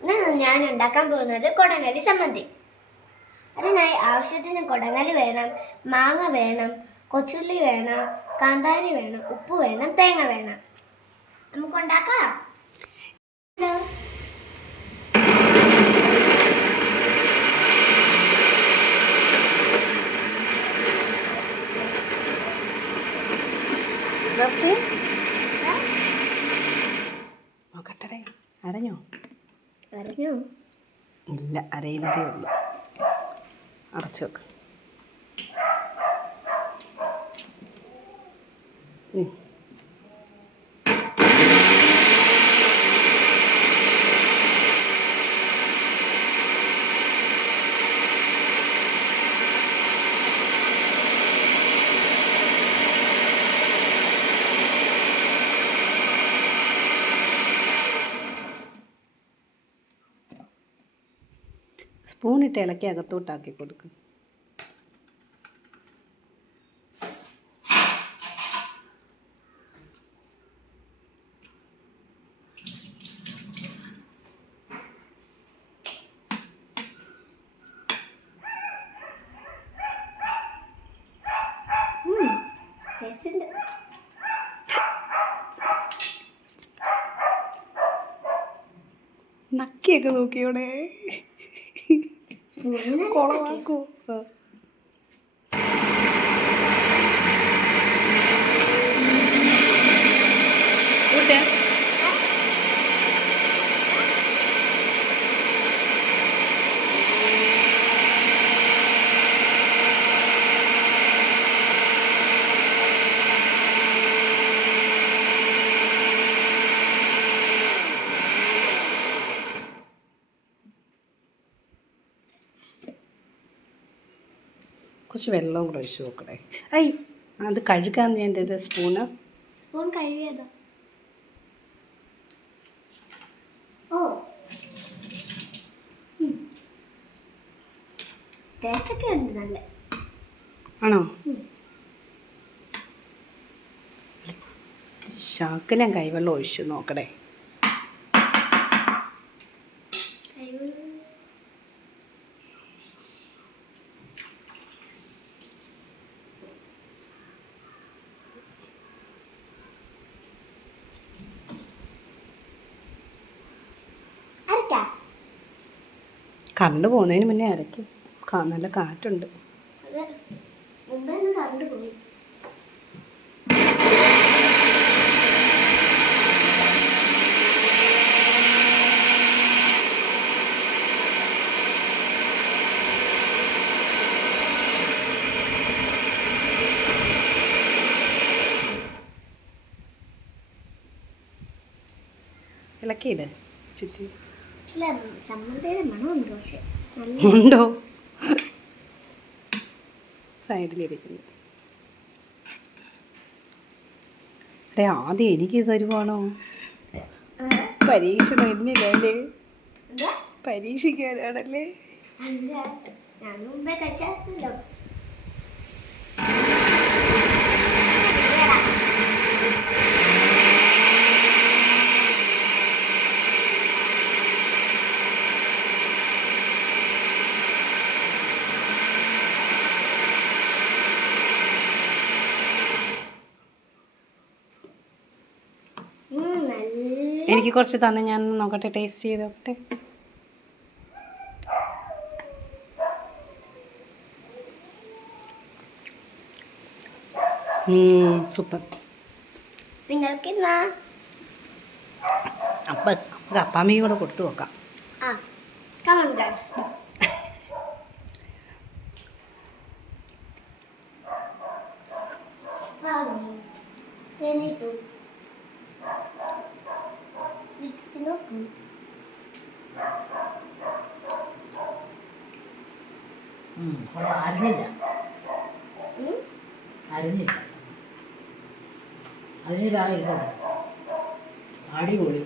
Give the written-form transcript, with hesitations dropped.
ഇന്ന് ഞാൻ ഉണ്ടാക്കാൻ പോകുന്നത് കൊടങ്ങലി ചമ്മന്തി. അതിനായി ആവശ്യത്തിന് കൊടങ്ങലി വേണം, മാങ്ങ വേണം, കൊച്ചുള്ളി വേണം, കാന്താരി വേണം, ഉപ്പ് വേണം, തേങ്ങ വേണം. നമുക്കുണ്ടാക്കാം. നോക്കട്ടെ, അരഞ്ഞോ? അരഞ്ഞോ? ഇല്ല, അരയിലതേ ഉള്ളൂ. അടച്ചു വെക്ക്. സ്പൂണിട്ട് ഇളക്കി അകത്തോട്ടാക്കി കൊടുക്കും. നക്കിയൊക്കെ നോക്കിയോടെ കുളമാക്കോ? കുറച്ച് വെള്ളവും കൂടെ ഒഴിച്ച് നോക്കണേ. ഐ, അത് കഴുകാൻ ഞാൻ എന്തത് സ്പൂൺ കഴുകിയതോ? ഓ, ടേസ്റ്റൊക്കെ ഉണ്ട് നല്ല. ആണോ? ശാക്കിലും കൈവെള്ളം ഒഴിച്ച് നോക്കണേ. കറണ്ട് പോകുന്നതിന് മുന്നേ അരയ്ക്കും. നല്ല കാറ്റുണ്ട്. ഇളക്കിയിട് ചുറ്റി. ഉണ്ടോ? സൈഡിലിരിക്കുന്നു. അടേ, ആദ്യം എനിക്ക് തരുവാണോ? പരീക്ഷണം എന്നില്ലല്ലേ? പരീക്ഷിക്കാനാണല്ലേ? എനിക്ക് കുറച്ച് തന്നെ, ഞാൻ നോക്കട്ടെ, ടേസ്റ്റ് ചെയ്ത് നോക്കട്ടെ. സൂപ്പർ. നിങ്ങൾക്ക് അപ്പം അപ്പാമ്മയും കൂടെ കൊടുത്തു നോക്കാം. അറിഞ്ഞില്ല അതിന് വേറെ ഇരിക്കണം. അടിപൊളി.